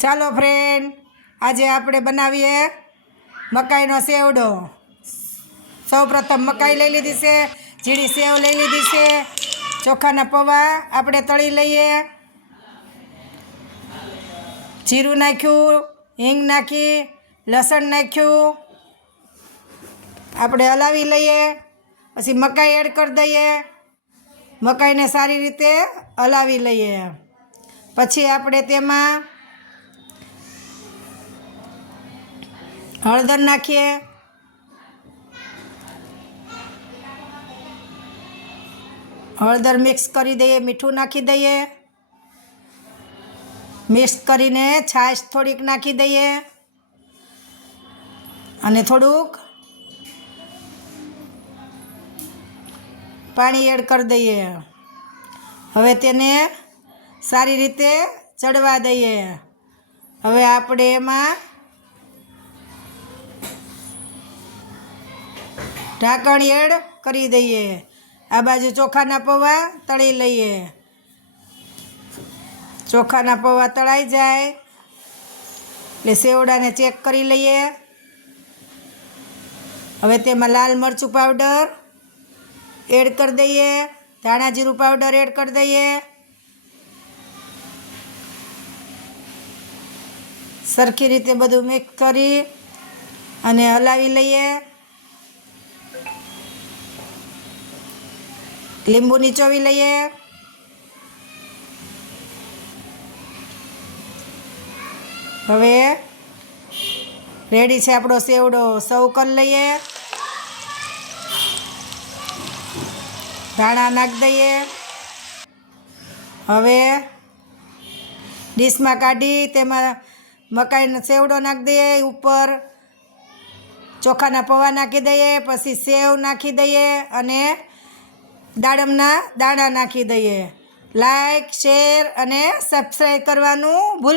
ચાલો ફ્રેન્ડ આજે આપણે બનાવીએ મકાઈનો સેવડો. સૌ પ્રથમ મકાઈ લઈ લીધી છે, ઝીણી સેવ લઈ લીધી છે, ચોખાના પૌવા આપણે તળી લઈએ. જીરું નાખ્યું, હિંગ નાખી, લસણ નાખ્યું. આપણે હલાવી લઈએ, પછી મકાઈ એડ કરી દઈએ. મકાઈને સારી રીતે હલાવી લઈએ. પછી આપણે તેમાં હળદર નાખીએ. હળદર મિક્સ કરી દઈએ, મીઠું નાખી દઈએ. મિક્સ કરીને છાશ થોડીક નાખી દઈએ. અને થોડુંક પાણી એડ કરી દઈએ. હવે તેને સારી રીતે ચડવા દઈએ. હવે આપણે એમાં ઢાંકણ એડ કરી દઈએ. આ બાજુ ચોખાના પૌવા તળી લઈએ. ચોખાના પૌવા તળાઈ જાય. એટલે સેવડાને ચેક કરી લઈએ. હવે તેમાં લાલ મરચું પાવડર એડ કરી દઈએ. ધાણા જીરું પાવડર એડ કરી દઈએ. સરખી રીતે બધું મિક્સ કરી અને હલાવી લઈએ. લીંબુ નીચોવી લઈએ. હવે રેડી છે આપણો સેવડો. સૌ કરી લઈએ. ધાણા નાખી દઈએ. હવે ડીશમાં કાઢી તેમાં મકાઈનો સેવડો નાખી દઈએ ઉપર. ચોખાના પૌવા નાખી દઈએ, પછી સેવ નાખી દઈએ અને દાડમના દાણા નાખી દઈએ. લાઈક શેર અને સબસ્ક્રાઈબ કરવાનું ભૂલ